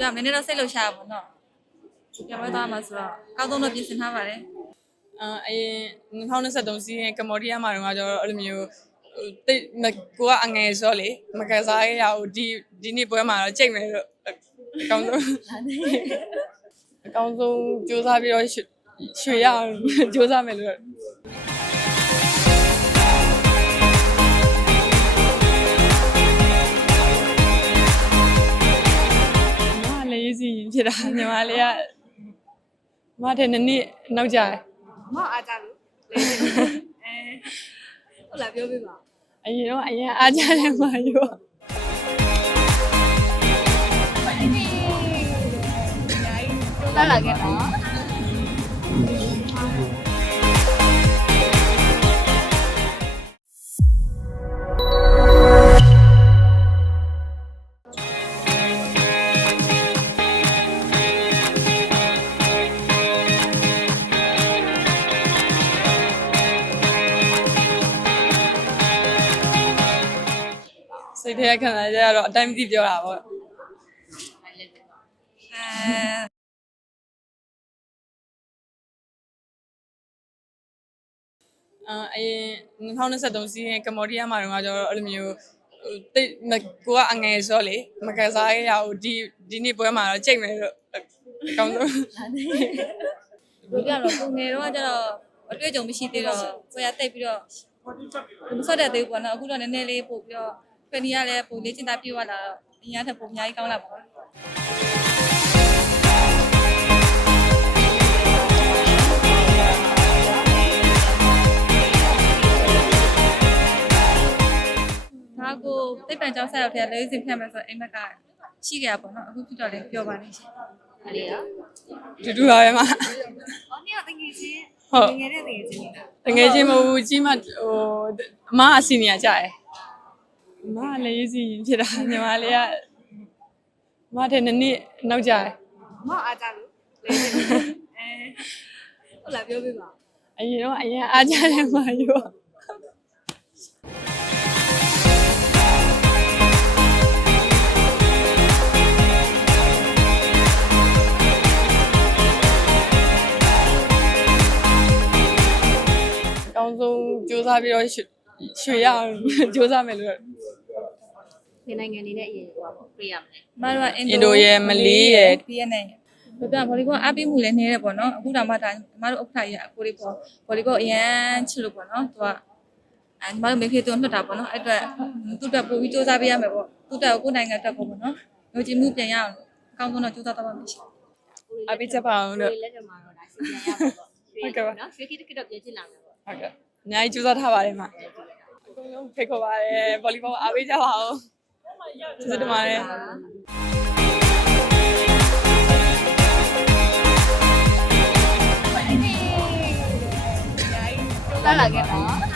နည်းနည်းတော့စိတ်လှုပ်ရှားရပါတော့ပြောင်းလဲသွားမှာဆိုတော့အကောင်းဆုံးတော့ပြင်ဆင်ထားပါတယ်အာအရင်2023စီးရင်ကမ္ဘောဒီးယားမှာတော့ကျတော့အဲ့လိုမျိုးဟိုတိတ်မကိုကအငယ်ဆိုတော့လေမကစားရရဘူးဒီဒီနေ့ပွဲမှာတော့ကြိတ်မယ်လို့အကောင်းဆုံးအကောင်းဆုံးစူးစမ်းပြီးတော့ရွှေရွှေရအောင်စူးစမ်းမယ်လို့ ဖြစ်တာညီမလေးကမတဲ့နှစ်နှစ်နောက်ကြတယ်မအားကြလို့လေအဲဟုတ်လားပြောပြပါအရင်တော့အရင်အားကြတယ်မာယူကလာလာခဲ့နော် စိတ်ထဲခံစားရတော့အတိုင်းမသိပြောတာပေါ့အဲအာအရင်2023စီးရင်ကမ္ဘောဒီးယားမှာတော့ကျတော့အဲ့လိုမျိုးဟိုတိတ်မကိုကအငယ်ဆိုတော့လေမကစားရရဘူးဒီဒီနေ့ပွဲမှာတော့ကြိတ်မယ်လို့အကောင်းဆုံးဘယ်ပြောင်းတော့ကိုငယ်တော့ကျတော့အတွေ့အကြုံမရှိသေးတော့ကိုရတိတ်ပြီးတော့မဆက်တဲ့သေးဘူးပေါ့နော်အခုတော့နည်းနည်းလေးပို့ပြီးတော့ ဖယ်နီကလည်းပို့လေးကျင်တာပြေးသွားလာတော့အရင်ကထက်ပိုအများကြီးကောင်းလာပါဘူးဒါကိုတိတ်ပံကြောက်ဆက်ရောက်တဲ့လေးစင်ဖြတ်မယ်ဆိုတော့အိမ်မက်ကရှိကြရပါတော့အခုဖြစ်တော့လည်းပြောပါနေရှင်အလေးရောတူတူပါပဲမှာအော်နေရတငယ်ချင်းဟုတ်ငယ်တဲ့တငယ်ချင်းနေတာတကယ်ချင်းမဟုတ်ဘူးကြီးမဟိုအမအစီနီယာကြတယ်အ မကလည်းရေးစီရင်ဖြစ်တာညီမလေးကမတဲ့နှစ်နှစ်နောက်ကြတယ်မအားကြလို့လေအဲဟုတ်လားပြောပြပါအရင်တော့အရင်အားကြတယ်မာယူကအကောင်းဆုံးစူးစမ်းပြီးတော့ ရွှေရွှေရအောင်စူးစမ်းမယ်လို့ဒီနိုင်ငံနေနဲ့အရင်ဟိုပါပေါ့ပြေးရမယ်မတို့ကအအင်ဒိုရဲ့မလေးရဲ့ဒီရဲ့နဲ့ဘယ်ပြန်ဗော်လီဘောအားပေးမှုလည်းနေတယ်ပေါ့နော်အခုတော့မှဒါမတို့ဥက္ကဋ္ဌကြီးကအကိုလေးပေါ့ဗော်လီဘောအရန်ချစ်လို့ပေါ့နော်သူကအဲမတို့မေဖေးသူကလွှတ်တာပေါ့နော်အဲ့အတွက်သူ့တက်ပို့ပြီးစူးစမ်းပေးရမယ်ပေါ့သူ့တက်ကိုကိုယ်နိုင်ငံတက်ကိုပေါ့နော်လူချင်းမှုပြန်ရအောင်အကောင်းဆုံးတော့စူးစမ်းတော့ပါမယ်ရှင် အပိချက်ပါအောင်လို့လက်ထမှာတော့ဒါစီပြန်ရပါပေါ့ဟုတ်ကဲ့ပါ နော်ရွှေကိတကတော့ပြင်ချင်လာမယ်ပေါ့ ဟုတ်ကဲ့အများကြီးစူးစမ်းထားပါတယ်မှာအကုန်လုံး ဖိတ်ခေါ်ပါတယ်ဗောလီဘောအားပေးကြပါဦးကျေးဇူးတင်ပါတယ်လာလာခဲ့ပါ။